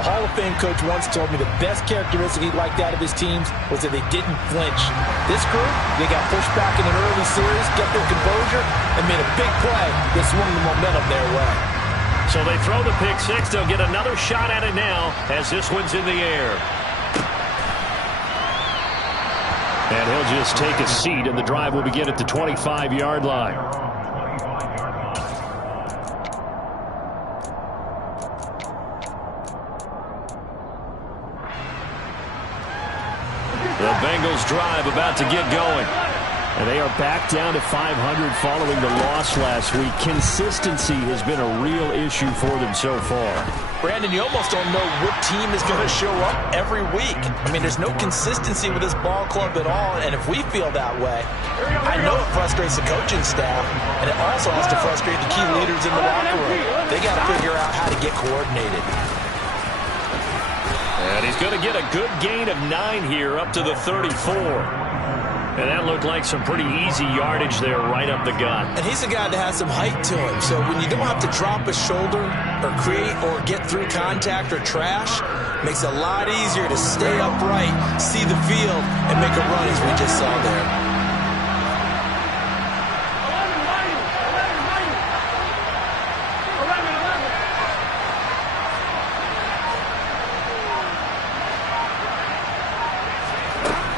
A Hall of Fame coach once told me the best characteristic he liked out of his teams was that they didn't flinch. This group, they got pushed back in an early series, kept their composure, and made a big play that swung the momentum their way. So they throw the pick six. They'll get another shot at it now as this one's in the air. And he'll just take a seat, and the drive will begin at the 25-yard line. The Bengals drive about to get going. And they are back down to 500 following the loss last week. Consistency has been a real issue for them so far. Brandon, you almost don't know what team is going to show up every week. I mean, there's no consistency with this ball club at all, and if we feel that way, I know it frustrates the coaching staff, and it also has to frustrate the key leaders in the locker room. They got to figure out how to get coordinated. And he's going to get a good gain of 9 here up to the 34. And that looked like some pretty easy yardage there right up the gut. And he's a guy that has some height to him. So when you don't have to drop a shoulder or create or get through contact or trash, it makes it a lot easier to stay upright, see the field, and make a run as we just saw there.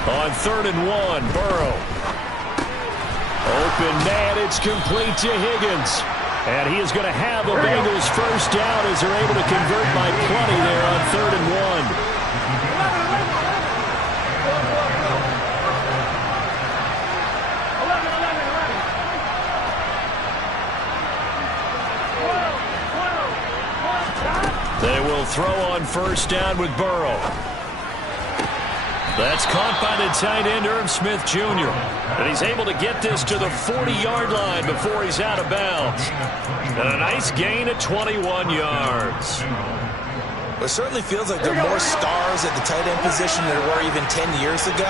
On 3rd and 1, Burrow. Open man, it's complete to Higgins. And he is going to have a Bengals first down as they're able to convert by plenty there on 3rd and 1. They will throw on first down with Burrow. That's caught by the tight end, Irv Smith Jr. And he's able to get this to the 40-yard line before he's out of bounds. And a nice gain of 21 yards. Well, it certainly feels like there are more stars at the tight end position than there were even 10 years ago.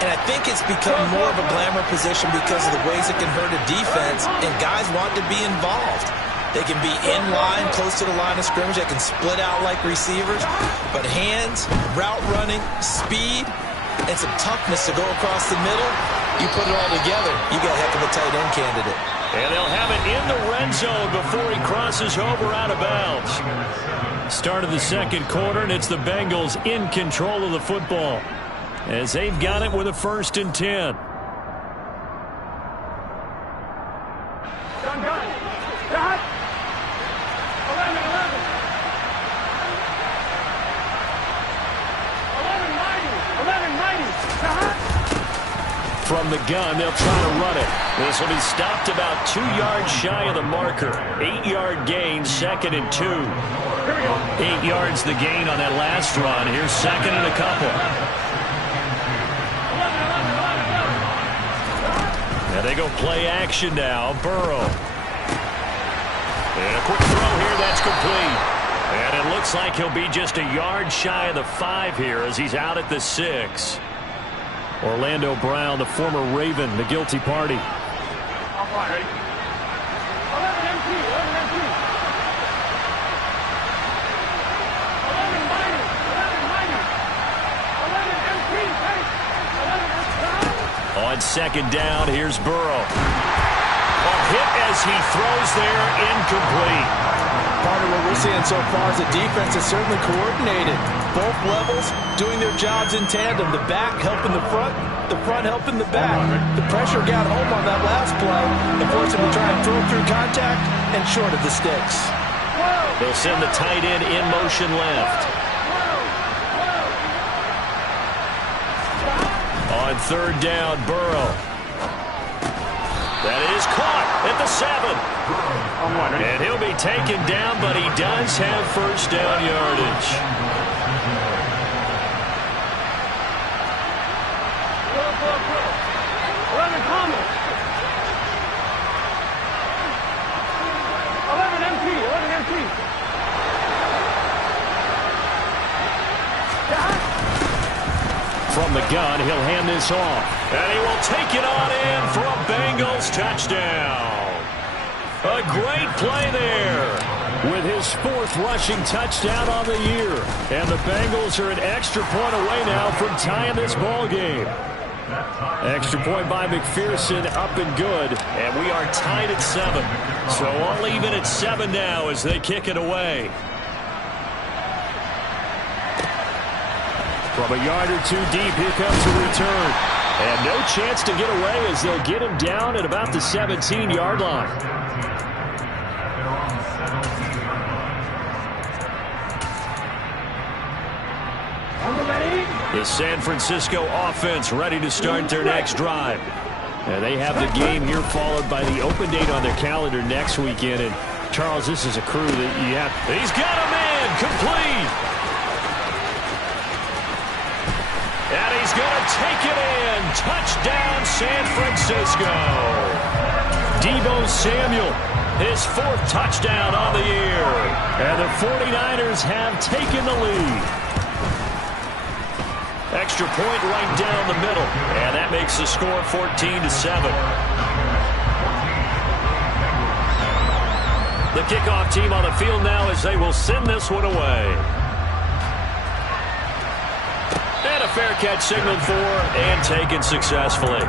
And I think it's become more of a glamour position because of the ways it can hurt a defense, and guys want to be involved. They can be in line, close to the line of scrimmage. They can split out like receivers. But hands, route running, speed, and some toughness to go across the middle, you put it all together, you got a heck of a tight end candidate. And they'll have it in the red zone before he crosses over out of bounds. Start of the second quarter, and it's the Bengals in control of the football as they've got it with a 1st and 10. From the gun, they'll try to run it. This will be stopped about 2 yards shy of the marker. 8-yard gain, 2nd and 2. 8 yards the gain on that last run. Here's 2nd and a couple. And they go play action now. Burrow. And a quick throw here, that's complete. And it looks like he'll be just a yard shy of the 5 here as he's out at the 6. Orlando Brown, the former Raven, the guilty party. On 2nd down, here's Burrow. A hit as he throws there, incomplete. Part of what we're seeing so far is the defense is certainly coordinated. Both levels doing their jobs in tandem. The back helping the front helping the back. The pressure got home on that last play and forced him to try and throw through contact and short of the sticks. They'll send the tight end in motion left. On 3rd down, Burrow. That is caught at the 7. And he'll be taken down, but he does have first down yardage. From the gun, he'll hand this off. And he will take it on in for a Bengals touchdown. A great play there. with his 4th rushing touchdown on the year. And the Bengals are an extra point away now from tying this ball game. Extra point by McPherson, up and good. And we are tied at 7. So all even at 7 now as they kick it away. From a yard or 2 deep, here comes the return. And no chance to get away as they'll get him down at about the 17-yard line. The San Francisco offense ready to start their next drive. And they have the game here followed by the open date on their calendar next weekend. And Charles, this is a crew that you have. He's got a man complete. And he's going to take it in. Touchdown, San Francisco. Deebo Samuel, his 4th touchdown on the year. And the 49ers have taken the lead. Extra point right down the middle. And that makes the score 14-7. The kickoff team on the field now as they will send this one away. And a fair catch signaled for and taken successfully.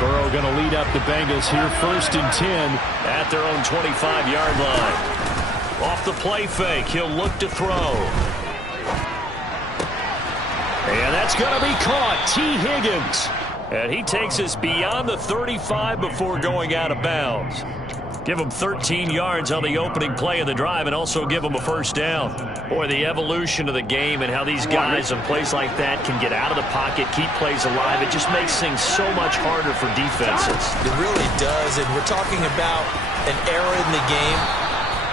Burrow going to lead up the Bengals here 1st and 10 at their own 25-yard line. Off the play fake, he'll look to throw. And that's going to be caught. T. Higgins. And he takes us beyond the 35 before going out of bounds. Give him 13 yards on the opening play of the drive and also give him a 1st down. Boy, the evolution of the game and how these guys in plays like that can get out of the pocket, keep plays alive, it just makes things so much harder for defenses. It really does, and we're talking about an era in the game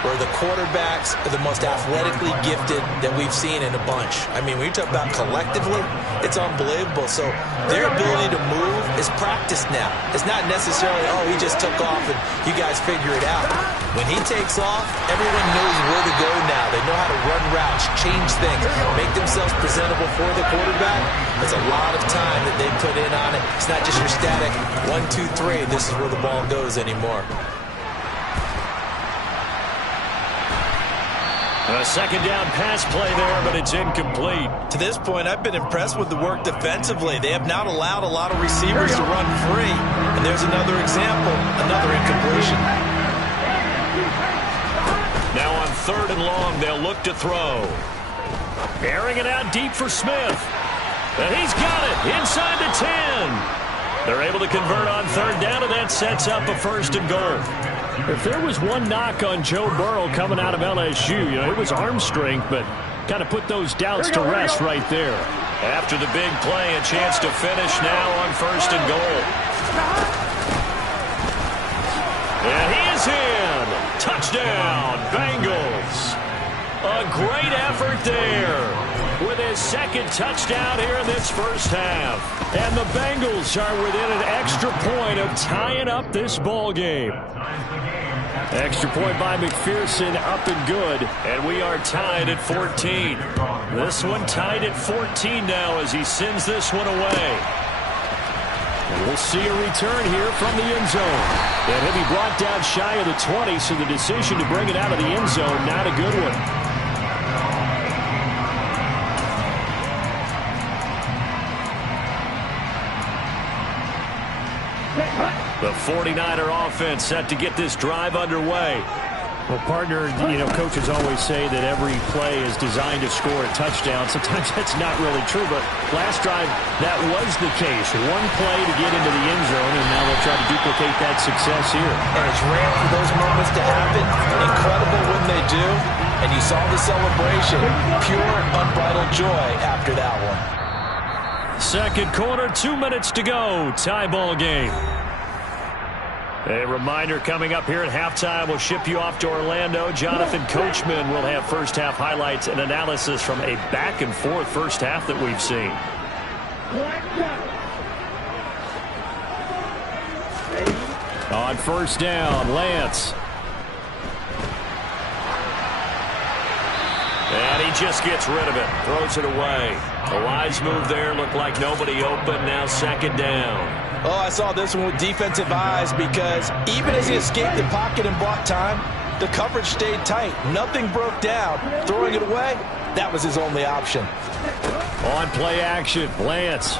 where the quarterbacks are the most athletically gifted that we've seen in a bunch. I mean, when you talk about collectively, it's unbelievable. So their ability to move is practiced now. It's not necessarily, oh, he just took off and you guys figure it out. When he takes off, everyone knows where to go now. They know how to run routes, change things, make themselves presentable for the quarterback. It's a lot of time that they put in on it. It's not just your static 1, 2, 3, this is where the ball goes anymore. A 2nd down pass play there, but it's incomplete. To this point, I've been impressed with the work defensively. They have not allowed a lot of receivers to run free. And there's another example, another incompletion. Now on 3rd and long, they'll look to throw. Airing it out deep for Smith. And he's got it inside the 10. They're able to convert on 3rd down, and that sets up a 1st and goal. If there was one knock on Joe Burrow coming out of LSU, it was arm strength, but kind of put those doubts to rest right there. After the big play, a chance to finish now on 1st and goal. And he is in. Touchdown, Bengals. A great effort there with his 2nd touchdown here in this 1st half. And the Bengals are within an extra point of tying up this ball game. Extra point by McPherson, up and good. And we are tied at 14. This one tied at 14 now as he sends this one away. And we'll see a return here from the end zone. And he'll be brought down shy of the 20, so the decision to bring it out of the end zone, not a good one. The 49er offense set to get this drive underway. Well, partner, coaches always say that every play is designed to score a touchdown. Sometimes that's not really true, but last drive, that was the case. One play to get into the end zone, and now they'll try to duplicate that success here. And it's rare for those moments to happen. Incredible when they do. And you saw the celebration. Pure, unbridled joy after that one. 2nd quarter, 2 minutes to go. Tie ball game. A reminder coming up here at halftime, we'll ship you off to Orlando. Jonathan Coachman will have 1st half highlights and analysis from a back-and-forth 1st half that we've seen. On 1st down, Lance. And he just gets rid of it, throws it away. A wise move there, looked like nobody open, now 2nd down. Oh, I saw this one with defensive eyes because even as he escaped the pocket and bought time, the coverage stayed tight. Nothing broke down. Throwing it away, that was his only option. On play action, Lance.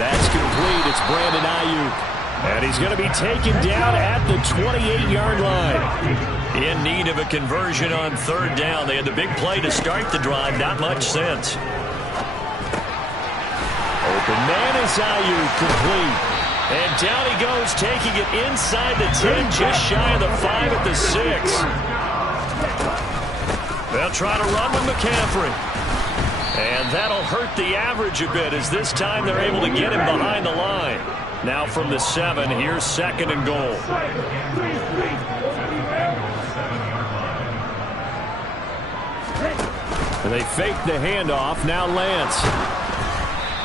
That's complete. It's Brandon Ayuk. And he's going to be taken down at the 28-yard line. In need of a conversion on third down. They had the big play to start the drive. Not much sense. Open man is Ayuk, complete. And down he goes, taking it inside the 10, just shy of the 5 at the 6. They'll try to run with McCaffrey. And that'll hurt the average a bit, as this time they're able to get him behind the line. Now from the 7, here's 2nd and goal. And they fake the handoff. Now Lance.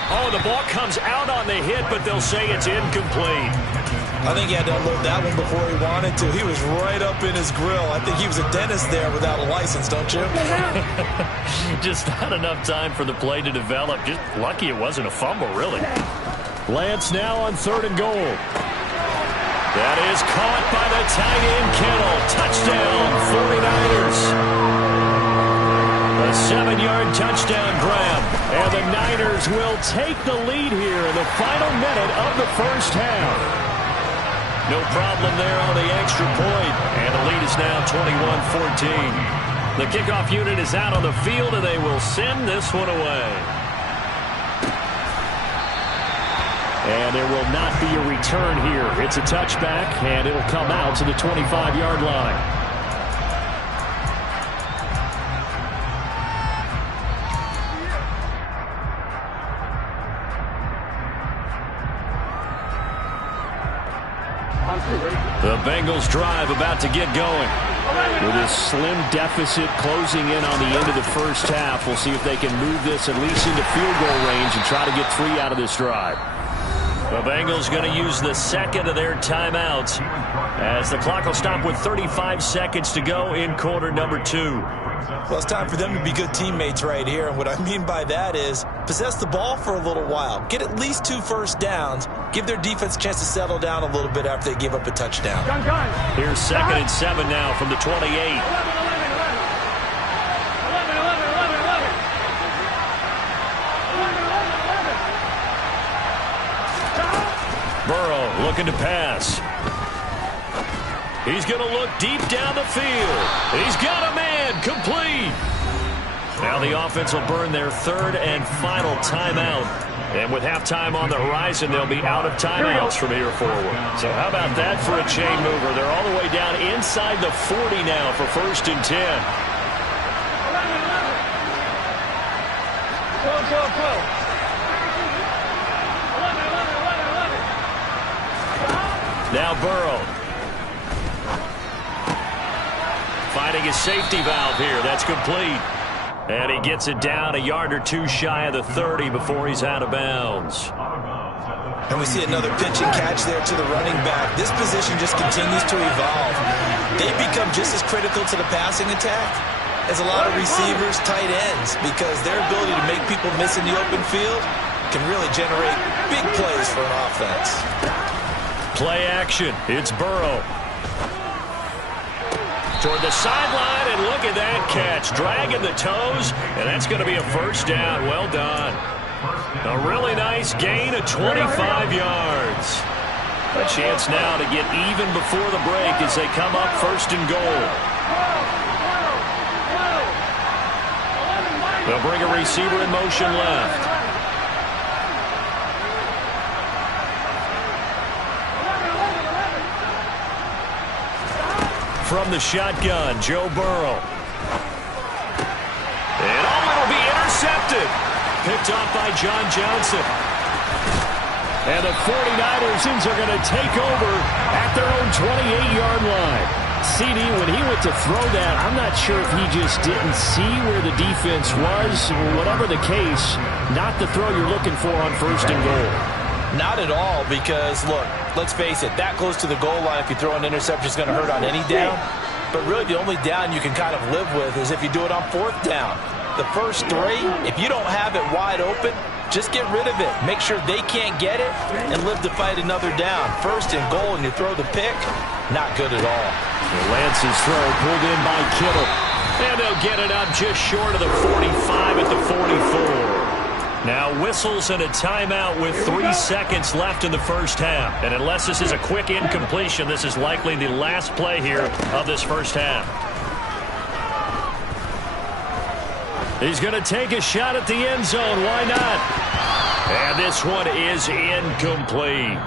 Oh, the ball comes out on the hit, but they'll say it's incomplete. I think he had to unload that one before he wanted to. He was right up in his grill. I think he was a dentist there without a license, don't you? Just not enough time for the play to develop. Just lucky it wasn't a fumble, really. Lance now on 3rd and goal. That is caught by the tight end, Kittle. Touchdown, 49ers. A 7-yard touchdown grab. And the Niners will take the lead here in the final minute of the first half. No problem there on the extra point. And the lead is now 21-14. The kickoff unit is out on the field, and they will send this one away. And there will not be a return here. It's a touchback, and it'll come out to the 25-yard line. The Bengals drive about to get going. With a slim deficit closing in on the end of the first half, we'll see if they can move this at least into field goal range and try to get 3 out of this drive. The Bengals going to use the 2nd of their timeouts as the clock will stop with 35 seconds to go in quarter number 2. Well, it's time for them to be good teammates right here. And what I mean by that is possess the ball for a little while. Get at least 2 first downs. Give their defense a chance to settle down a little bit after they give up a touchdown. Here's 2nd and 7 now from the 28. Burrow looking to pass. He's going to look deep down the field. He's got a man, complete. Now the offense will burn their 3rd and final timeout. And with halftime on the horizon, they'll be out of timeouts from here forward. So how about that for a chain mover? They're all the way down inside the 40 now for 1st and 10. Now Burrow. Finding his safety valve here. That's complete. And he gets it down a yard or 2 shy of the 30 before he's out of bounds. And we see another pitch and catch there to the running back. This position just continues to evolve. They become just as critical to the passing attack as a lot of receivers, tight ends, because their ability to make people miss in the open field can really generate big plays for an offense. Play action. It's Burrow. Toward the sideline, and look at that catch. Dragging the toes, and that's going to be a first down. Well done. A really nice gain of 25 yards. A chance now to get even before the break as they come up 1st and goal. They'll bring a receiver in motion left. From the shotgun, Joe Burrow. And it'll be intercepted. Picked off by John Johnson. And the 49ers are going to take over at their own 28-yard line. CD, when he went to throw that, I'm not sure if he just didn't see where the defense was. Whatever the case, not the throw you're looking for on 1st and goal. Not at all, because, look, let's face it, that close to the goal line, if you throw an interception, is going to hurt on any down. But really, the only down you can kind of live with is if you do it on 4th down. The first 3, if you don't have it wide open, Just get rid of it. Make sure they can't get it and live to fight another down. First and goal, and you throw the pick. Not good at all. Lance's throw pulled in by Kittle. And they'll get it up just short of the 45 at the 44. Now whistles and a timeout with 3 seconds left in the first half. And unless this is a quick incompletion, this is likely the last play here of this first half. He's going to take a shot at the end zone. Why not? And this one is incomplete.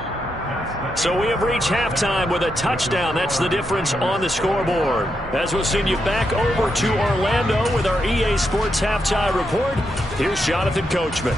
So we have reached halftime with a touchdown. That's the difference on the scoreboard. As we'll send you back over to Orlando with our EA Sports Halftime Report, here's Jonathan Coachman.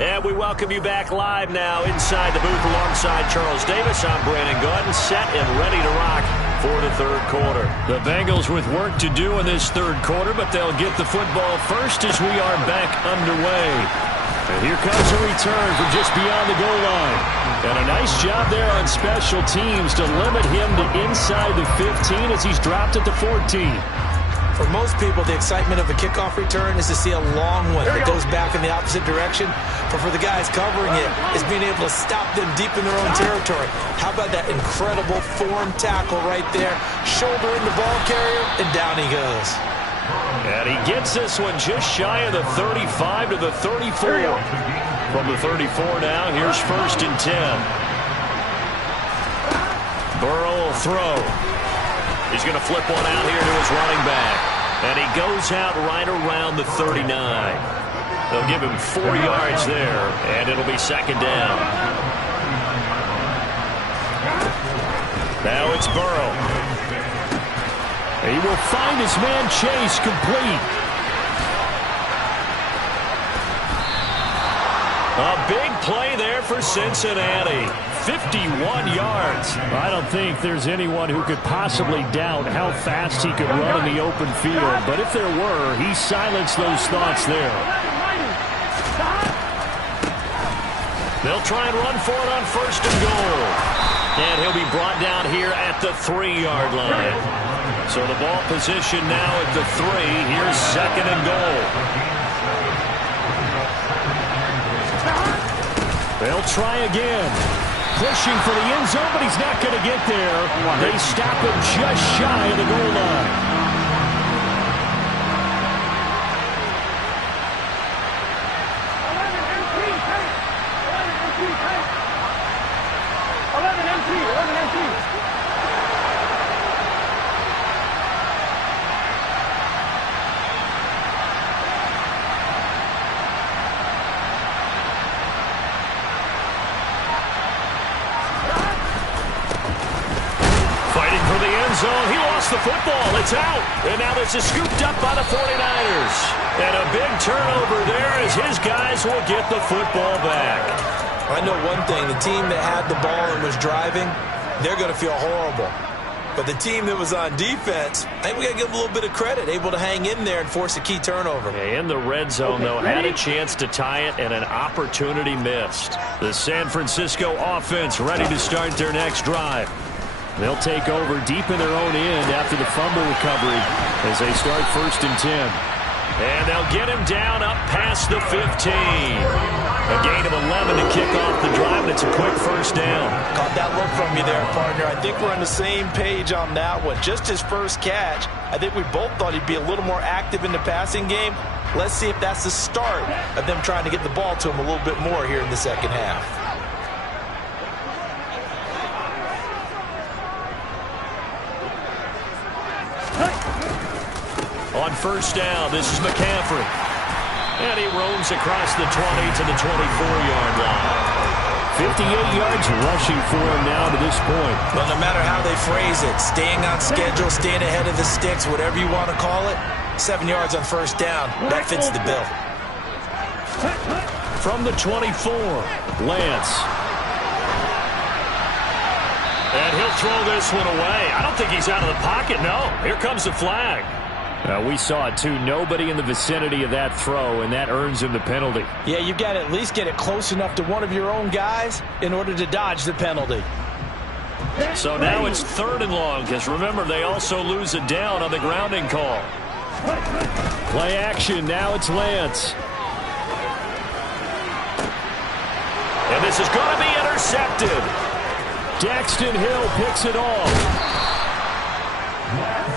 And we welcome you back live now inside the booth alongside Charles Davis. I'm Brandon Gaudin, set and ready to rock for the third quarter. The Bengals with work to do in this third quarter, but they'll get the football first as we are back underway. And here comes a return from just beyond the goal line. And a nice job there on special teams to limit him to inside the 15 as he's dropped at the 14. For most people, the excitement of a kickoff return is to see a long one that goes back in the opposite direction. But for the guys covering it, is being able to stop them deep in their own territory. How about that incredible form tackle right there? Shoulder in the ball carrier, and down he goes. And he gets this one just shy of the 35 to the 34. From the 34 now, here's 1st and 10. Burrow will throw. He's going to flip one out here to his running back. And he goes out right around the 39. They'll give him 4 yards there, and it'll be 2nd down. Now it's Burrow. He will find his man Chase complete. A big play there for Cincinnati. 51 yards. I don't think there's anyone who could possibly doubt how fast he could run in the open field. But if there were, he silenced those thoughts there. They'll try and run for it on 1st and goal. And he'll be brought down here at the 3-yard line. So the ball position now at the 3. Here's 2nd and goal. They'll try again. Pushing for the end zone, but he's not going to get there. They stop him just shy of the goal line. Zone. He lost the football. It's out. And now this is scooped up by the 49ers. And a big turnover there as his guys will get the football back. I know one thing. The team that had the ball and was driving, they're going to feel horrible. But the team that was on defense, I think we got to give them a little bit of credit, able to hang in there and force a key turnover. In the red zone, though, had a chance to tie it and an opportunity missed. The San Francisco offense ready to start their next drive. They'll take over deep in their own end after the fumble recovery as they start 1st and 10. And they'll get him down up past the 15. A gain of 11 to kick off the drive, and it's a quick 1st down. Caught that look from you there, partner. I think we're on the same page on that one. Just his first catch, I think we both thought he'd be a little more active in the passing game. Let's see if that's the start of them trying to get the ball to him a little bit more here in the second half. On 1st down, this is McCaffrey. And he roams across the 20 to the 24-yard line. 58 yards rushing for him now to this point. Well, no matter how they phrase it, staying on schedule, staying ahead of the sticks, whatever you want to call it, 7 yards on 1st down, that fits the bill. From the 24, Lance. And he'll throw this one away. I don't think he's out of the pocket, no. Here comes the flag. We saw it, too. Nobody in the vicinity of that throw, and that earns him the penalty. Yeah, you've got to at least get it close enough to one of your own guys in order to dodge the penalty. So now it's 3rd and long, because remember, they also lose a down on the grounding call. Play action. Now it's Lance. And this is going to be intercepted. Daxton Hill picks it off.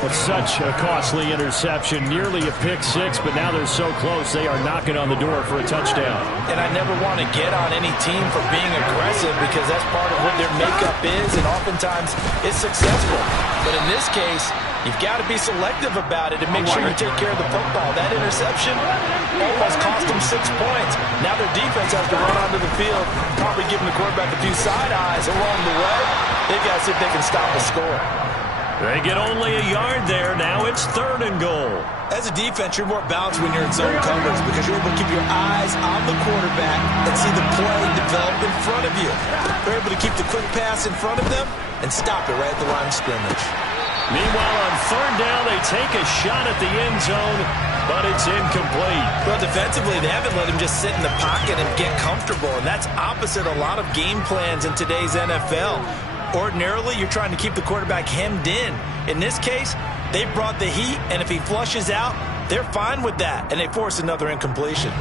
It's such a costly interception, nearly a pick-6, but now they're so close they are knocking on the door for a touchdown. And I never want to get on any team for being aggressive because that's part of what their makeup is, and oftentimes it's successful. But in this case, you've got to be selective about it and make sure you take care of the football. That interception almost cost them 6 points. Now their defense has to run onto the field, probably giving the quarterback a few side eyes along the way. They've got to see if they can stop the score. They get only a yard there. Now it's 3rd and goal. As a defense, you're more balanced when you're in zone coverage because you're able to keep your eyes on the quarterback and see the play develop in front of you. They're able to keep the quick pass in front of them and stop it right at the line of scrimmage. Meanwhile, on 3rd down, they take a shot at the end zone, but it's incomplete. Well, defensively, they haven't let him just sit in the pocket and get comfortable, and that's opposite a lot of game plans in today's NFL. Ordinarily, you're trying to keep the quarterback hemmed in. In this case, they brought the heat, and if he flushes out, they're fine with that, and they force another incompletion.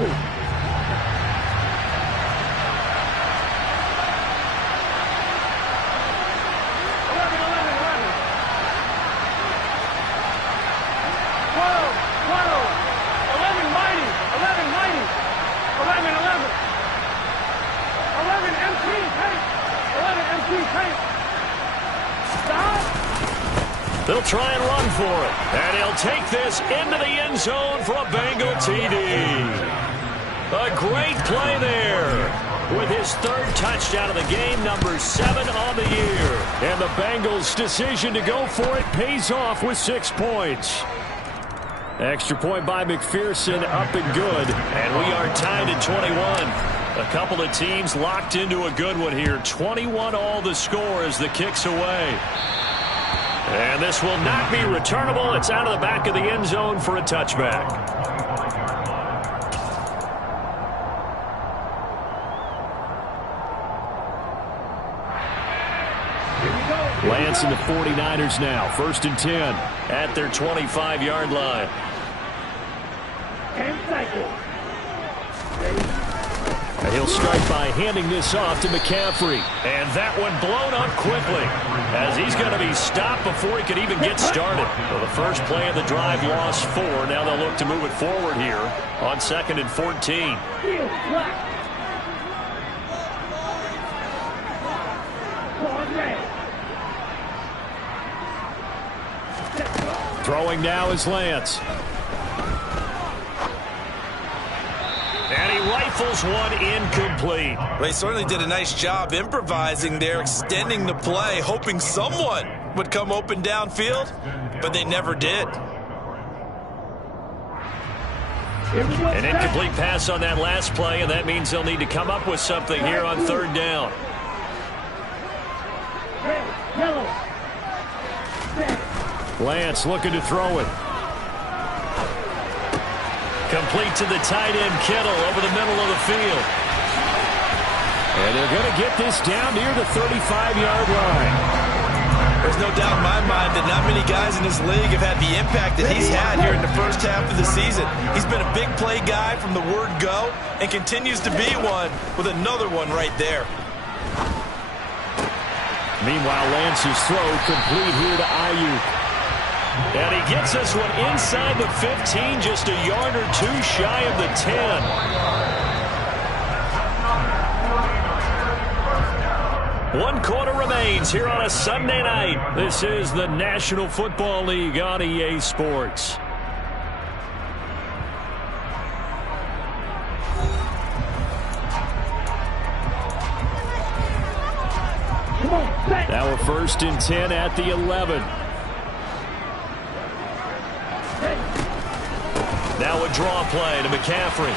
They'll try and run for it. And he'll take this into the end zone for a Bengal TD. A great play there with his 3rd touchdown of the game, number 7 on the year. And the Bengals' decision to go for it pays off with 6 points. Extra point by McPherson, up and good. And we are tied at 21. A couple of teams locked into a good one here. 21 all the score as the kick's away. And this will not be returnable. It's out of the back of the end zone for a touchback. Lance and the 49ers now. 1st and 10 at their 25-yard line. And he'll start by handing this off to McCaffrey. And that one blown up quickly as he's going to be stopped before he could even get started. So the first play of the drive lost 4. Now they'll look to move it forward here on 2nd and 14. Throwing now is Lance. And he rifles one incomplete. Well, he certainly did a nice job improvising there, extending the play, hoping someone would come open downfield, but they never did. An incomplete pass on that last play, and that means they'll need to come up with something here on 3rd down. Lance looking to throw it. Complete to the tight end, Kittle, over the middle of the field. And they're going to get this down near the 35-yard line. There's no doubt in my mind that not many guys in this league have had the impact that he's had here in the first half of the season. He's been a big play guy from the word go and continues to be one with another one right there. Meanwhile, Lance's throw complete here to Ayuk. And he gets this one inside the 15, just a yard or 2 shy of the 10. One quarter remains here on a Sunday night. This is the National Football League on EA Sports. Now a 1st and 10 at the 11. Now a draw play to McCaffrey.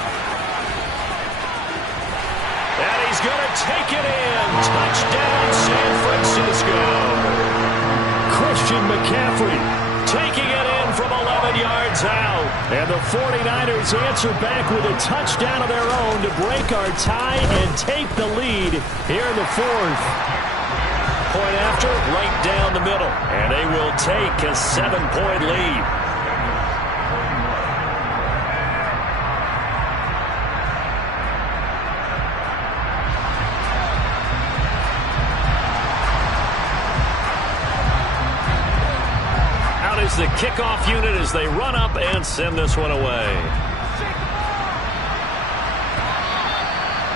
And he's going to take it in. Touchdown, San Francisco. Christian McCaffrey taking it in from 11 yards out. And the 49ers answer back with a touchdown of their own to break our tie and take the lead here in the fourth. Point after, right down the middle. And they will take a 7-point lead. Is the kickoff unit as they run up and send this one away.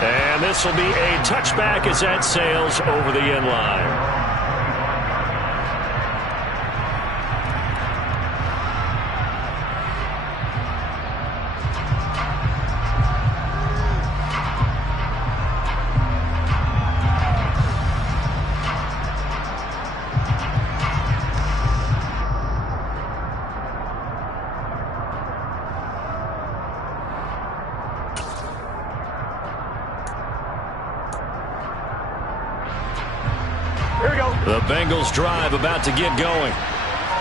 And this will be a touchback as that sails over the end line. The Bengals drive about to get going.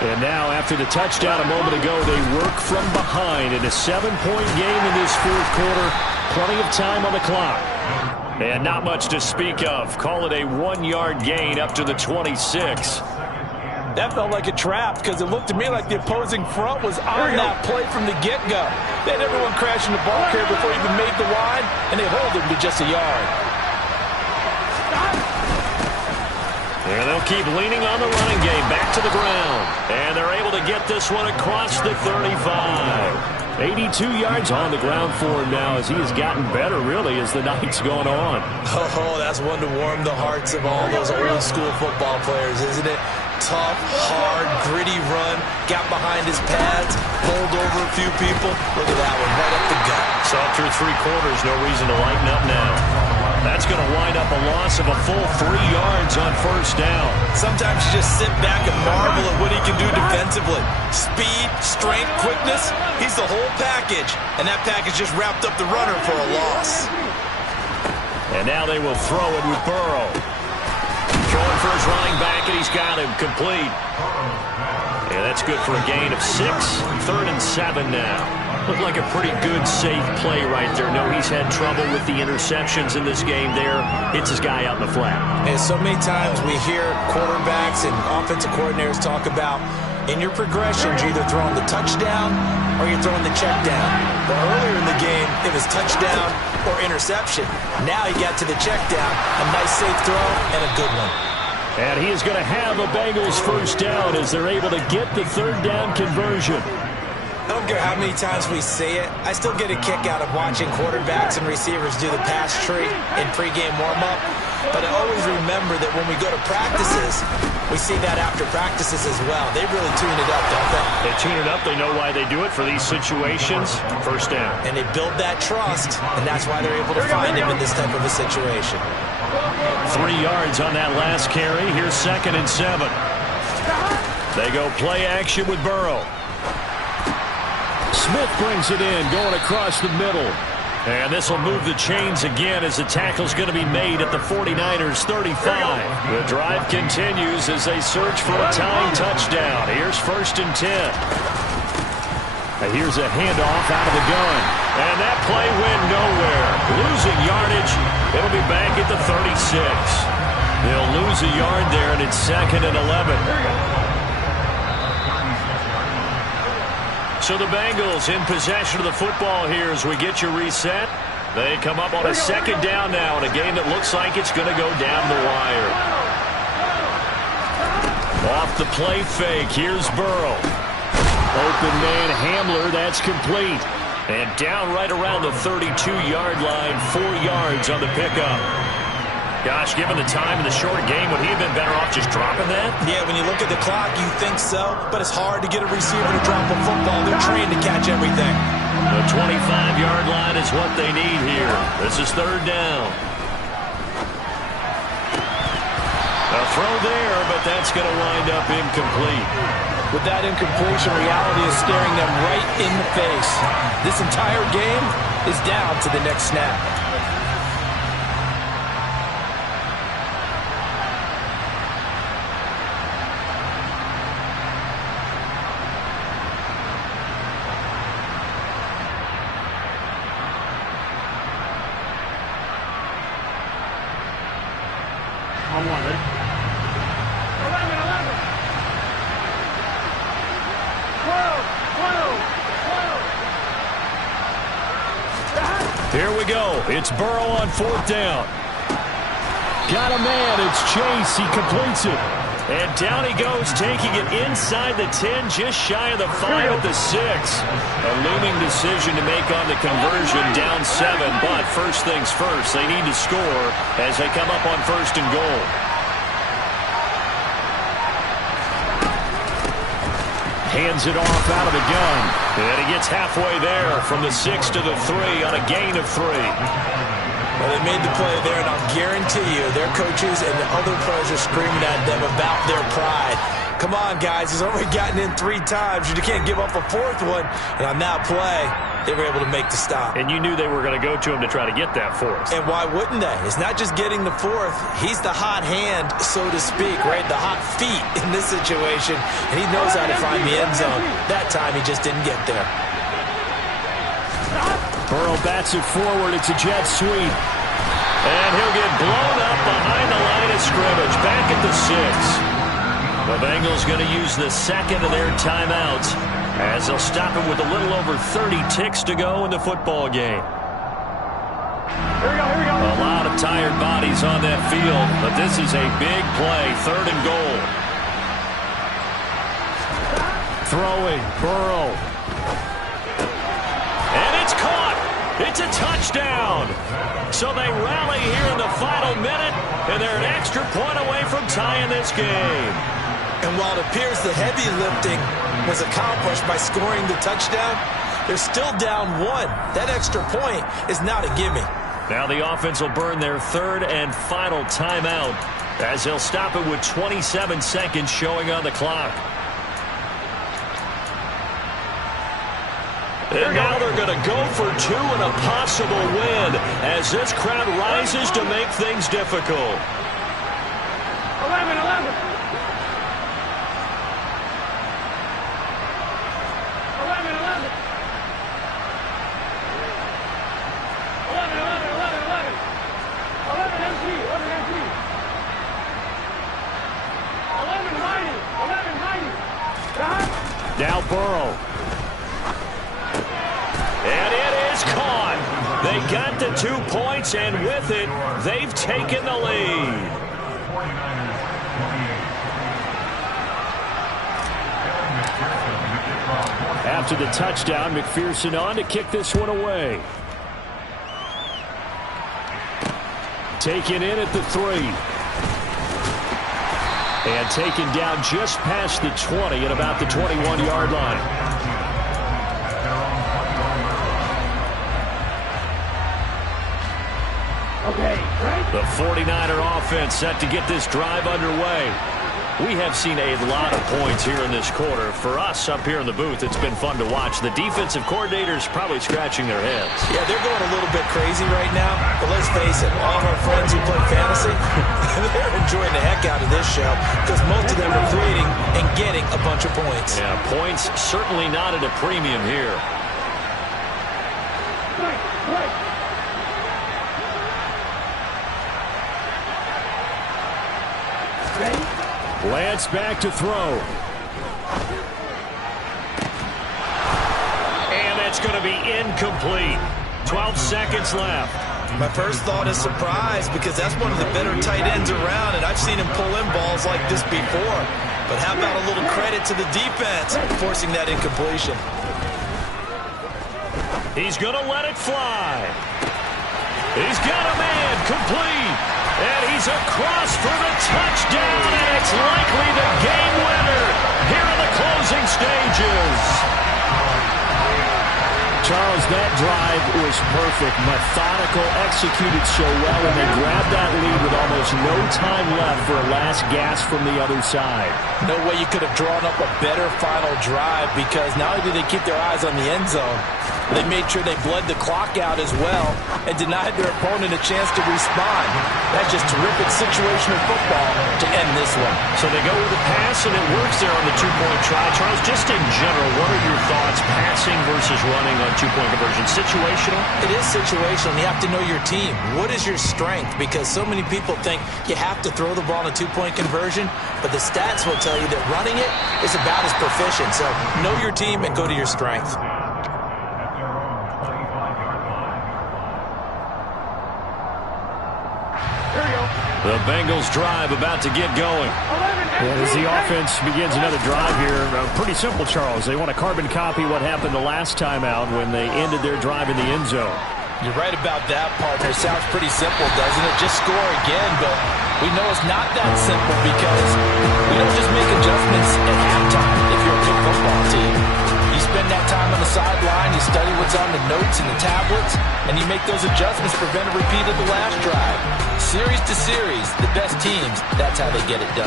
And now after the touchdown a moment ago, they work from behind in a 7-point game in this fourth quarter. Plenty of time on the clock. And not much to speak of. Call it a 1-yard gain up to the 26. That felt like a trap because it looked to me like the opposing front was on that play from the get-go. They had everyone crashing the ball carrier before he even made the line, and they hold him to just a yard. And they'll keep leaning on the running game back to the ground. And they're able to get this one across the 35. 82 yards on the ground for him now as he has gotten better, really, as the night's gone on. Oh, that's one to warm the hearts of all those old school football players, isn't it? Tough, hard, gritty run, got behind his pads, bowled over a few people. Look at that one, right up the gut. Saw through 3 quarters, no reason to lighten up now. That's going to wind up a loss of a full 3 yards on first down. Sometimes you just sit back and marvel at what he can do defensively. Speed, strength, quickness, he's the whole package. And that package just wrapped up the runner for a loss. And now they will throw it with Burrow. Throwing for his running back, and he's got him complete. Yeah, that's good for a gain of 6. 3rd and 7 now. Looked like a pretty good, safe play right there. No, he's had trouble with the interceptions in this game there. Hits his guy out in the flat. And so many times we hear quarterbacks and offensive coordinators talk about in your progressions, you're either throwing the touchdown or you're throwing the check down. But earlier in the game, it was touchdown or interception. Now he got to the check down. A nice, safe throw and a good one. And he is going to have a Bengals first down as they're able to get the 3rd down conversion. I don't care how many times we say it, I still get a kick out of watching quarterbacks and receivers do the pass tree in pregame warm-up. But I always remember that when we go to practices, we see that after practices as well. They really tune it up, don't they? They tune it up. They know why they do it for these situations. First down. And they build that trust, and that's why they're able to find him in this type of a situation. 3 yards on that last carry. Here's 2nd and 7. They go play action with Burrow. Smith brings it in, going across the middle. And this will move the chains again as the tackle's going to be made at the 49ers' 35. The drive continues as they search for a tying touchdown. Here's 1st and 10. And here's a handoff out of the gun. And that play went nowhere. Losing yardage. It'll be back at the 36. They'll lose a yard there, and it's 2nd and 11. So the Bengals in possession of the football here as we get you reset. They come up on a 2nd down now in a game that looks like it's going to go down the wire. Off the play fake, here's Burrow. Open man Hamler, that's complete. And down right around the 32-yard line, 4 yards on the pickup. Gosh, given the time in the short game, would he have been better off just dropping that? Yeah, when you look at the clock, you think so, but it's hard to get a receiver to drop a football. They're trained to catch everything. The 25-yard line is what they need here. This is 3rd down. A throw there, but that's going to wind up incomplete. With that incompletion, reality is staring them right in the face. This entire game is down to the next snap. Here we go. It's Burrow on 4th down. Got a man. It's Chase. He completes it. And down he goes, taking it inside the 10, just shy of the 5 at the 6. A looming decision to make on the conversion, down 7. But first things first, they need to score as they come up on 1st and goal. Hands it off out of the gun. And he gets halfway there from the 6 to the 3 on a gain of 3. Well, they made the play there, and I'll guarantee you their coaches and the other players are screaming at them about their pride. Come on, guys. He's already gotten in 3 times. You can't give up a 4th one. And on that play, they were able to make the stop. And you knew they were going to go to him to try to get that 4th. And why wouldn't they? It's not just getting the 4th. He's the hot hand, so to speak, right? The hot feet in this situation. And he knows how to find the end zone. That time, he just didn't get there. Burrow bats it forward. It's a jet sweep. And he'll get blown up behind the line of scrimmage. Back at the 6. The Bengals going to use the 2nd of their timeouts as they'll stop it with a little over 30 ticks to go in the football game. Here we go. A lot of tired bodies on that field, but this is a big play. 3rd and goal. Throwing, Burrow. And it's caught. It's a touchdown. So they rally here in the final minute, and they're an extra point away from tying this game. And while it appears the heavy lifting was accomplished by scoring the touchdown, they're still down 1. That extra point is not a gimme. Now the offense will burn their 3rd and final timeout as they'll stop it with 27 seconds showing on the clock. And now they're going to go for 2 and a possible win as this crowd rises to make things difficult. 11. Now Burrow. And it is caught. They got the 2 points, and with it, they've taken the lead. After the touchdown, McPherson on to kick this one away. Taken in at the 3. And taken down just past the 20 at about the 21-yard line. The 49er offense set to get this drive underway. We have seen a lot of points here in this quarter. For us up here in the booth, it's been fun to watch. The defensive coordinators probably scratching their heads. Yeah, they're going a little bit crazy right now. But let's face it, all of our friends who play fantasy, they're enjoying the heck out of this show because most of them are creating and getting a bunch of points. Yeah, points certainly not at a premium here. Lance back to throw. And that's going to be incomplete. 12 seconds left. My first thought is surprise because that's one of the better tight ends around, and I've seen him pull in balls like this before. But how about a little credit to the defense forcing that incompletion? He's going to let it fly. He's got a man complete. And he's across for the touchdown, and it's likely the game winner here in the closing stages. Charles, that drive was perfect, methodical, executed so well, and they grabbed that lead with almost no time left for a last gasp from the other side. No way you could have drawn up a better final drive because not only did they keep their eyes on the end zone, they made sure they bled the clock out as well and denied their opponent a chance to respond. That's just terrific situational football to end this one. So they go with the pass, and it works there on the 2-point try. Charles, just in general, what are your thoughts pass passing versus running on two-point conversion? Situational? It is situational. You have to know your team. What is your strength? Because so many people think you have to throw the ball in a two-point conversion, but the stats will tell you that running it is about as proficient. So know your team and go to your strength. The Bengals drive about to get going. As the offense begins another drive here, pretty simple, Charles. They want to carbon copy what happened the last time out when they ended their drive in the end zone. You're right about that, partner. Sounds pretty simple, doesn't it? Just score again, but we know it's not that simple because we don't just make adjustments at halftime if you're a good football team. You spend that time on the sideline, you study what's on the notes and the tablets, and you make those adjustments to prevent a repeat of the last drive. Series to series, the best teams, that's how they get it done.